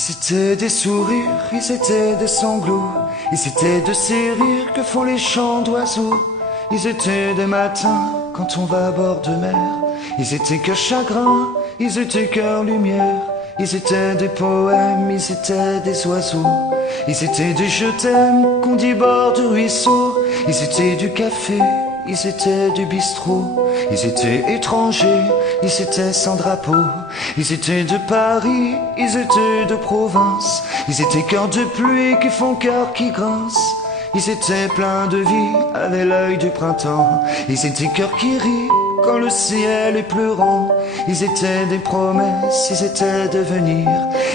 Ils étaient des sourires, ils étaient des sanglots, ils étaient de ces rires que font les chants d'oiseaux. Ils étaient des matins quand on va à bord de mer, ils étaient cœur chagrin, ils étaient cœur lumière. Ils étaient des poèmes, ils étaient des oiseaux. Ils étaient des je t'aime qu'on dit bord de ruisseau. Ils étaient du café, ils étaient du bistrot. Ils étaient étrangers, ils étaient sans drapeau. Ils étaient de Paris, ils étaient de province. Ils étaient cœurs de pluie qui font cœur qui grince. Ils étaient pleins de vie, avaient l'œil du printemps. Ils étaient cœurs qui rient quand le ciel est pleurant. Ils étaient des promesses, ils étaient d'avenir.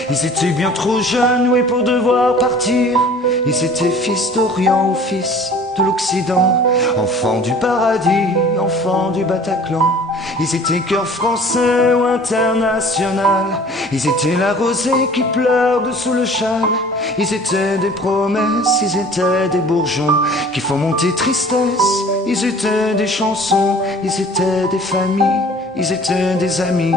Ils étaient bien trop jeunes, oui, pour devoir partir. Ils étaient fils d'Orient ou fils de l'Occident, enfants du paradis, enfants du Bataclan. Ils étaient cœur français ou international. Ils étaient la rosée qui pleure dessous le châle. Ils étaient des promesses, ils étaient des bourgeons qui font monter tristesse. Ils étaient des chansons, ils étaient des familles, ils étaient des amis.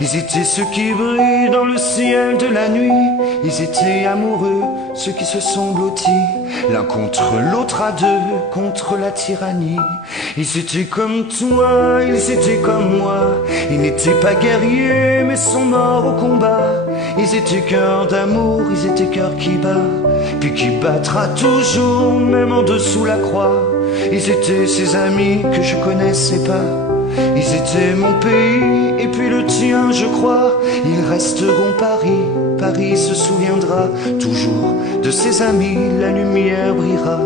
Ils étaient ceux qui brillent dans le ciel de la nuit. Ils étaient amoureux, ceux qui se sont blottis l'un contre l'autre à deux, contre la tyrannie. Ils étaient comme toi, ils étaient comme moi. Ils n'étaient pas guerriers, mais sont morts au combat. Ils étaient cœurs d'amour, ils étaient cœurs qui bat, puis qui battra toujours, même en dessous la croix. Ils étaient ces amis que je connaissais pas. Ils étaient mon pays, et puis le tien, je crois. Ils resteront Paris, Paris se souviendra toujours de ses amis, la lumière brillera.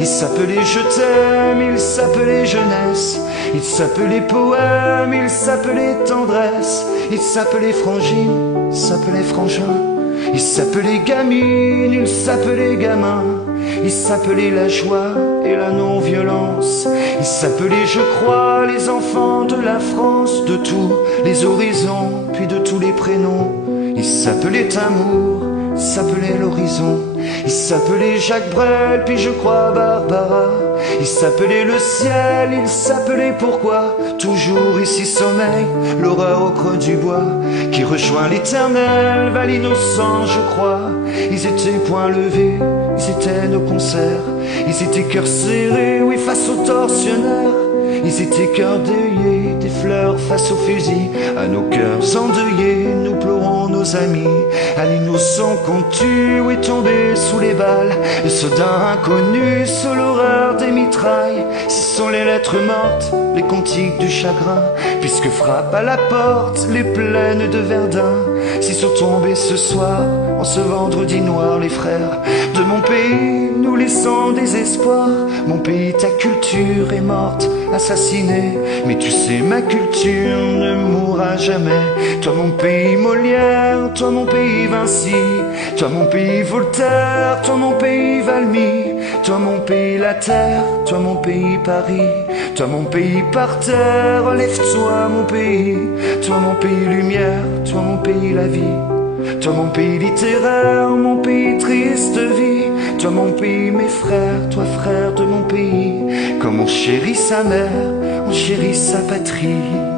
Ils s'appelaient je t'aime, ils s'appelaient jeunesse. Ils s'appelaient poème, ils s'appelaient tendresse. Ils s'appelaient frangine, ils s'appelaient frangin. Ils s'appelaient gamine, ils s'appelaient gamin. Ils s'appelaient la joie et la non-violence. Ils s'appelaient, je crois, les enfants de la France, de tous les horizons, puis de tous les prénoms. Ils s'appelaient amour, ils s'appelaient l'horizon. Ils s'appelaient Jacques Brel, puis je crois Barbara. Ils s'appelaient le ciel, ils s'appelaient pourquoi toujours ici sommeil, l'horreur au creux du bois, qui rejoint l'éternel, val innocent, je crois. Ils étaient poings levés, ils étaient nos concerts. Ils étaient cœurs serrés, oui, face aux tortionnaires. Ils étaient cœurs deuillés, des fleurs face aux fusils. À nos cœurs endeuillés, nous pleurons nos amis. À l'innocent qu'on tue, oui, tombé sous les balles. Le soldats inconnus, sous l'horreur des mitrailles. Ce sont les lettres mortes, les cantiques du chagrin, puisque frappent à la porte les plaines de Verdun. S'ils sont tombés ce soir, en ce vendredi noir, les frères de mon pays nous laissant des espoirs. Mon pays, ta culture est morte, assassinée, mais tu sais, ma culture ne mourra jamais. Toi mon pays Molière, toi mon pays Vinci, toi mon pays Voltaire, toi mon pays Valmy, toi mon pays la terre, toi mon pays Paris, toi mon pays par terre, lève-toi mon pays, toi mon pays lumière, toi mon pays la vie. Toi mon pays littéraire, mon pays triste vie. Toi mon pays mes frères, toi frère de mon pays. Comme on chérit sa mère, on chérit sa patrie.